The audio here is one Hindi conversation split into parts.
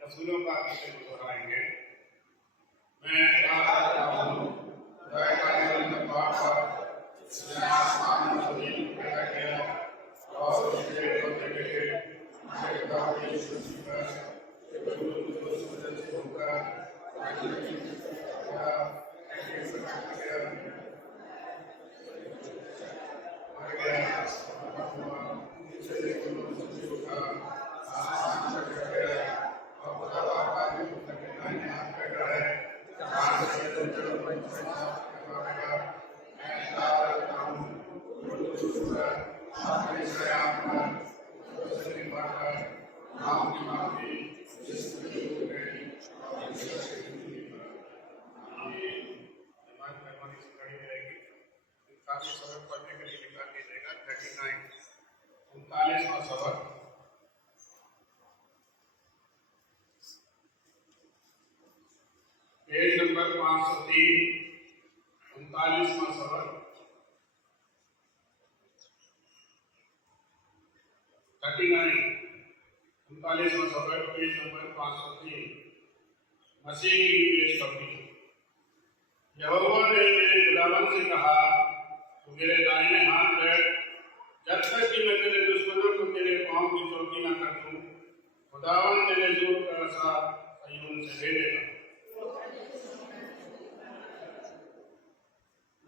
रसूलों का विषय को दोहराएंगे। मैं आसमान में जमीन पैदा किया और उसके पेज नंबर 503 39वां सबक 39 39वां सबक पेज नंबर 503 मसीह की पेशकदमी। यहोवा ने मेरे खुदावंद से कहा, तू मेरे दाहिने हाथ बैठ जब तक कि मैं तेरे दुश्मनों को तेरे पांव की चौकी न कर दूं। खुदावंद तेरे जोर का सा सय्योन से भेजेगा।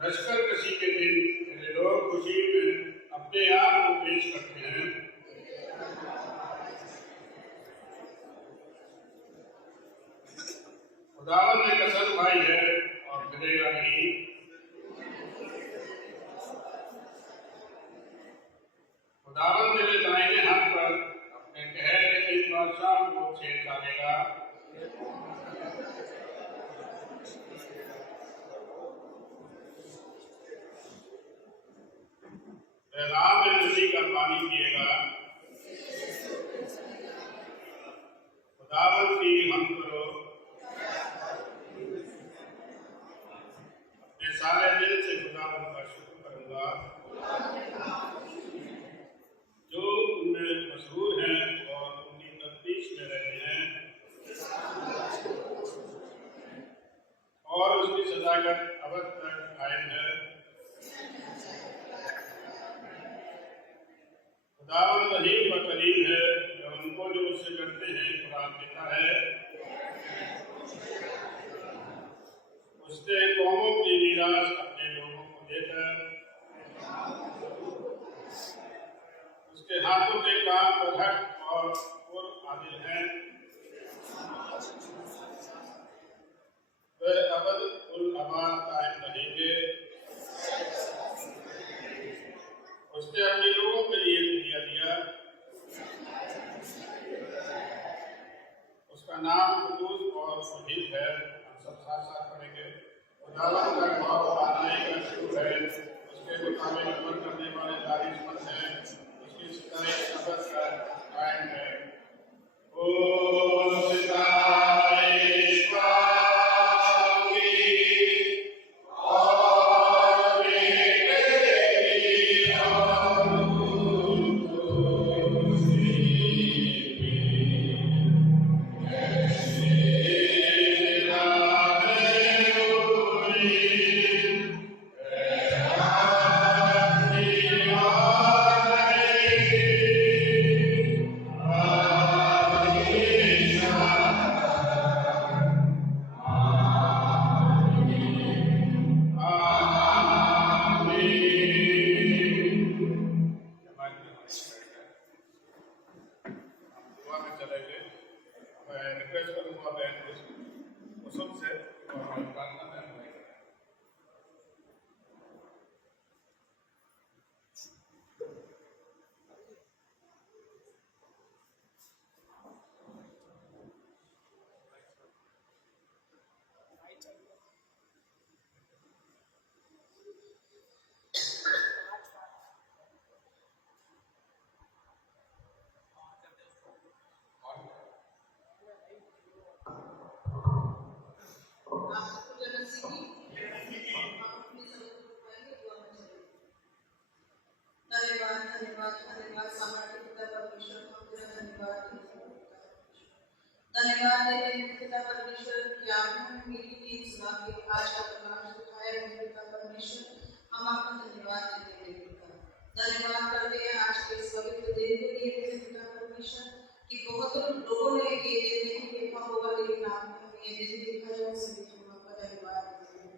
लश्कर कशी के दिन तेरे लोग खुशी में अपने आप को पेश करते हैं। खुदावंद ने कसम खाई है और गिरेगा नहीं। खुदावंद तेरे दाहिने हाथ पर अपने कहर के दिन बादशाह को छेड़ डालेगा। राह में नदी का पानी पिएगा। खुदावंद की हम करो, अपने सारे दिल से खुदावंद का शुक्र करूंगा जो उनमें मशहूर हैं और उनकी तफ्तीश में रहते हैं और उसकी सदाकत अवध तक कायम है। खुदावंद रहीम व करीम है, उनको जो उससे डरते हैं कुरान कहता है। उसने कौमों की मीरास अपने लोगों को देकर उसके हाथों के काम पर हक और आदिल हैं। वह अबद उल अबाद कायम रहेंगे। उसने अपने लोगों के लिए दुनिया दिया। उसका नाम कुदूस हित है, हम सब साथ साथ पढ़ेंगे। खुदावन का भाव आने का शुरू है, उसके मुताबिक अमल करने वाले दानिशमंद हैं, उसकी सच्चाई सबक का कायम है। ओ सितारे पाओगी और मेरे धन्यवाद तेरे पिता परमेश्वर कि आपने मेरी नींद सुना के आज का प्रकाश दिखाया मेरे पिता परमेश्वर। हम आपका धन्यवाद देते हैं मेरे पिता। धन्यवाद करते हैं आज के इस पवित्र दिन के लिए मेरे पिता परमेश्वर कि बहुत लोगों ने ये दिन नहीं देखा होगा, लेकिन आपने हमें ये दिन दिखाया है, इसलिए हम आपका धन्यवाद देते हैं।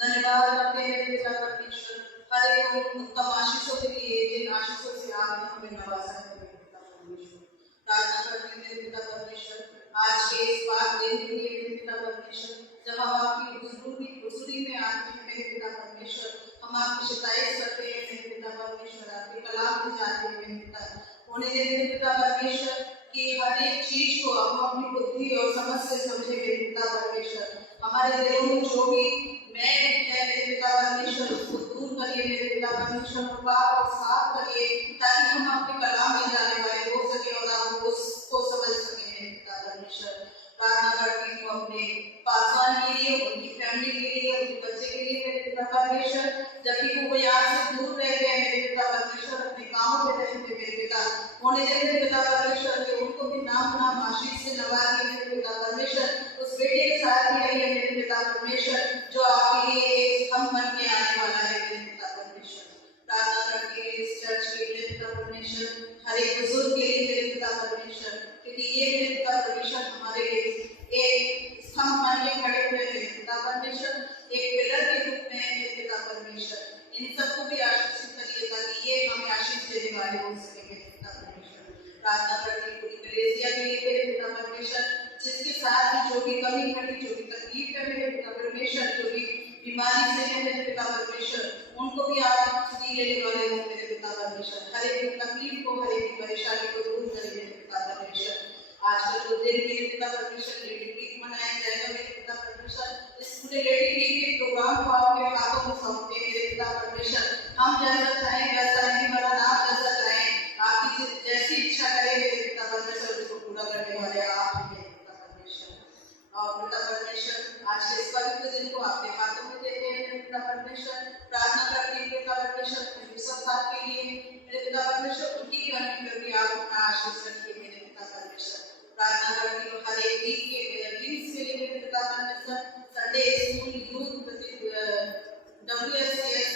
धन्यवाद करते हैं मेरे पिता परमेश्वर हर एक उत्तम आशीषों के लिए, जिन आशीषों से आपने हमें नवाजा है मेरे पिता परमेश्वर। प्रार्थना करते हैं मेरे पिता परमेश्वर आज के इस बात दिन के लिए मेरे पिता परमेश्वर, जब हम आपकी हुजूरी में आते हैं मेरे पिता परमेश्वर, हम आपकी शिकायत करते हैं मेरे पिता परमेश्वर, आपके कलाम में जाते हैं मेरे पिता। होने दे मेरे पिता परमेश्वर कि हर एक चीज को हम अपनी बुद्धि और समझ से समझे मेरे पिता परमेश्वर। हमारे दिलों में जो भी मैं है मेरे पिता परमेश्वर, उसको दूर करिए मेरे पिता परमेश्वर, पाप और साफ करिए, ताकि हम आपके कलाम में जाने वाले हो सके और आप उसको समझ सके मेरे पिता परमेश्वर। प्रार्थना करती हूँ अपने पासवान के लिए, उनकी फैमिली के लिए, उनके बच्चे के लिए मेरे पिता परमेश्वर, जबकि वो यहाँ से दूर रहते हैं मेरे पिता परमेश्वर, अपने कामों में रहते मेरे पिता। होने दे मेरे पिता परमेश्वर कि उनको भी नाम आशीष से नवाजिए मेरे पिता परमेश्वर। उस बेटे के साथ भी रहिए मेरे पिता परमेश्वर, जो आपके लिए एक स्तंभ बन के आने वाला है मेरे पिता परमेश्वर। प्रार्थना करके इस चर्च के लिए पिता परमेश्वर, हर एक बुजुर्ग के लिए मेरे पिता परमेश्वर, क्योंकि ये मेरे पिता परमेश्वर हमारे लिए एक स्तंभ बन के खड़े हुए मेरे पिता परमेश्वर, एक पिलर के रूप में मेरे पिता परमेश्वर। इन सबको भी आशीषित करिए ताकि ये हमें आशीष देने वाले हो सके मेरे पिता परमेश्वर। प्रार्थना करके पूरी कलीसिया के लिए मेरे पिता परमेश्वर, जिसके साथ भी जो भी कमी घटी, जो भी तकलीफ है मेरे पिता परमेश्वर, जो भी बीमारी से है मेरे पिता परमेश्वर, उनको भी आप छुट्टी लेने वाले हो मेरे पिता परमेश्वर। हर एक तकलीफ को, हर एक परेशानी को दूर करें मेरे पिता परमेश्वर। आज का जो दिन मेरे पिता परमेश्वर लेडी वीक मनाया जाएगा मेरे पिता परमेश्वर, इस पूरे लेडी वीक के प्रोग्राम को आपके हाथों में सौंपते हैं मेरे पिता परमेश्वर। हम जैसा चाहें वैसा नहीं बना, आप जैसा चाहें, आपकी जैसी इच्छा करें मेरे पिता परमेश्वर, उसको पूरा करने वाले आप हैं मेरे पिता परमेश्वर। और पिता परमेश्वर आज के इस पवित्र दिन को आपके हाथों में देते हैं मेरे पिता परमेश्वर। प्रार्थना करते हैं पिता परमेश्वर सब साथ के लिए मेरे पिता परमेश्वर, उनकी करने पर भी आप अपना आशीष रखिए मेरे पिता परमेश्वर। प्रार्थना करती हूँ हर एक वीक के मीटिंग्स के लिए मेरे पिता परमेश्वर, Sunday school youth WSCS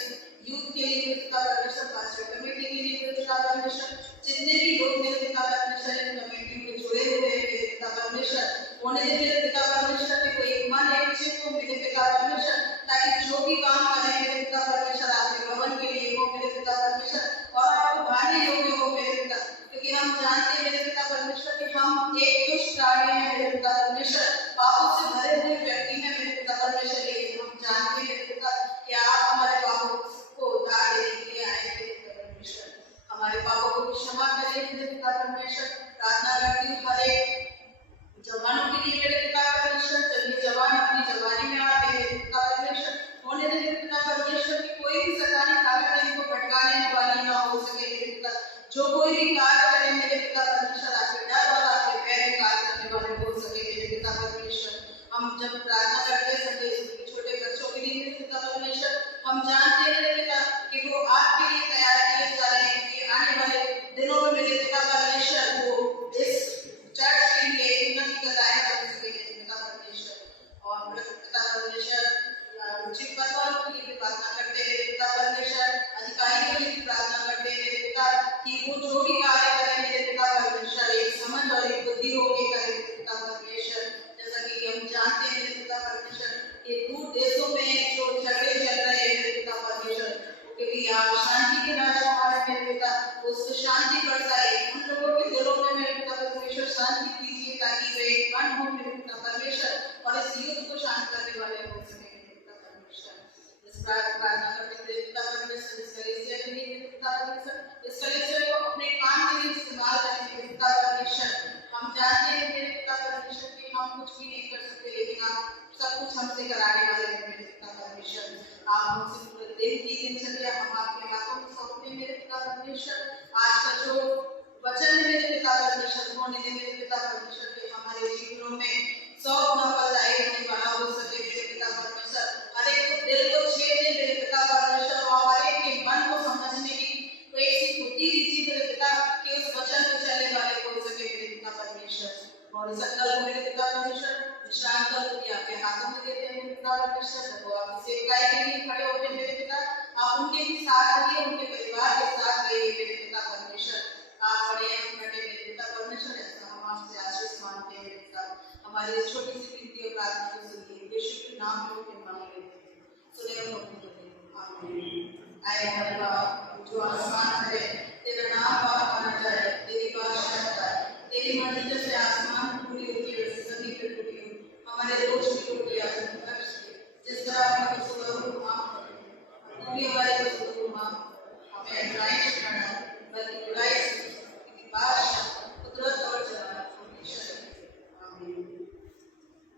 youth के लिए मेरे पिता परमेश्वर, पास्टर कमेटी के लिए मेरे पिता परमेश्वर, जितने भी लोग मेरे पिता परमेश्वर इन कमेटी में जुड़े हुए हैं मेरे पिता परमेश्वर। होने दे मेरे पिता परमेश्वर के कोई मन इच्छित हो मेरे पिता परमेश्वर, ताकि जो भी काम करें मेरे पिता परमेश्वर आपके भवन के लिए हो मेरे पिता परमेश्वर, और आपको भाने योग्य हो मेरे पिता। क्योंकि हम जानते हैं मेरे पिता परमेश्वर कि हम एक दुष्ट प्राणी हैं मेरे पिता परमेश्वर, पापों से भरे हुए व्यक्ति हैं मेरे पिता परमेश्वर, लेकिन हम जानते हैं मेरे पिता कि आप हमारे पापों को उद्धार देने के लिए आए थे मेरे पिता परमेश्वर। हमारे पापों को क्षमा करें मेरे पिता परमेश्वर। प्रार्थना करती हूँ हर एक जवानों के लिए मेरे पिता परमेश्वर, परमेश्वर, जब ये जवान अपनी जवानी में आते हैं पिता परमेश्वर, होने देंगे पिता परमेश्वर की कोई भी सतानी ताकत इनको भटकाने वाली ना हो सके मेरे पिता। जो कोई भी कार्य करे मेरे पिता परमेश्वर, आपके डर और आपके भय में कार्य करने वाले हो सके मेरे पिता परमेश्वर। हम जब प्रार्थना करते सकते छोटे बच्चों के लिए मेरे पिता परमेश्वर, हम जानते हैं मेरे पिता कि वो आपके लिए तैयार किए जा रहे हैं कि आने वाले दिनों में मेरे पिता परमेश्वर वो इस चर्च के लिए उन्नति का दायरा कर सके मेरे पिता परमेश्वर। और मेरे पिता परमेश्वर उचित पदों के लिए भी प्रार्थना करते हैं पिता परमेश्वर, अधिकारियों के लिए भी प्रार्थना करते हैं मेरे पिता कि वो जो भी कार्य करें मेरे पिता परमेश्वर एक समझ और एक बुद्धि होके करें पिता परमेश्वर। जैसा कि हम जानते हैं मेरे पिता परमेश्वर कि दूर देशों में जो झगड़े चल रहे हैं मेरे पिता परमेश्वर, क्योंकि आप शांति के राजकुमार हैं मेरे पिता, उसको शांति बरसाए उन लोगों के दिलों में मेरे पिता परमेश्वर, शांति दीजिए ताकि वे मन हो मेरे पिता परमेश्वर और इस युद्ध को शांत करने वाले हो सके मेरे पिता परमेश्वर। इस प्रार्थना करते मेरे पिता परमेश्वर, इस कलीसिया के लिए मेरे पिता परमेश्वर, इस कलीसिया को अपने काम के लिए इस्तेमाल करें मेरे पिता परमेश्वर। हम जानते हैं मेरे पिता परमेश्वर कि हम कुछ भी नहीं कर सकते, लेकिन आप सब कुछ हमसे कराने वाले हैं मेरे पिता परमेश्वर। आप हमसे पूरे दिन की दिनचर्या हम आपके हाथों में सौंपते मेरे पिता परमेश्वर। आज का जो वचन है मेरे पिता परमेश्वर, होने दे मेरे पिता परमेश्वर के हमारे जीवनों में 100 गुना फलदायी होने वाला हो सके मेरे पिता परमेश्वर। हर एक को दिल को छेद दे मेरे पिता परमेश्वर और हर एक के मन को समझने की कोई ऐसी बुद्धि दीजिए मेरे पिता कि उस वचन को चलने वाले हो सके मेरे पिता परमेश्वर। और इस अकल को मेरे पिता परमेश्वर विश्राम कर दिया आपके हाथों में देते हैं मेरे पिता परमेश्वर। जब वो आपकी सेवकाई के लिए खड़े होते हैं मेरे पिता, आप उनके भी साथ रहिए, उनके परिवार के साथ रहिए मेरे पिता परमेश्वर। आप बड़े हम बड़े मेरे पिता परमेश्वर, ऐसा हम आपसे आशीष मांगते हैं मेरे पिता। हमारी इस छोटी सी विनती और प्रार्थना को सुनिए, यीशु के नाम में उनके मांग लेते हैं, सुने और कबूल करें। आमीन। आए हमारे बाप जो आसमान है, तेरा नाम पाक माना जाए, तेरी बादशाह आए, तेरी मर्जी जैसे आसमान पूरी होती है वैसे जमीन पर पूरी हो। हमारे रोज की रोटी आज हमें बख्श दे, जिस तरह हमने कसूरों को माफ कर, तू भी हमारे कसूरों को माफ कर। हमें आज़माइश में न डाल, बल्कि बुराई से, क्योंकि बादशाह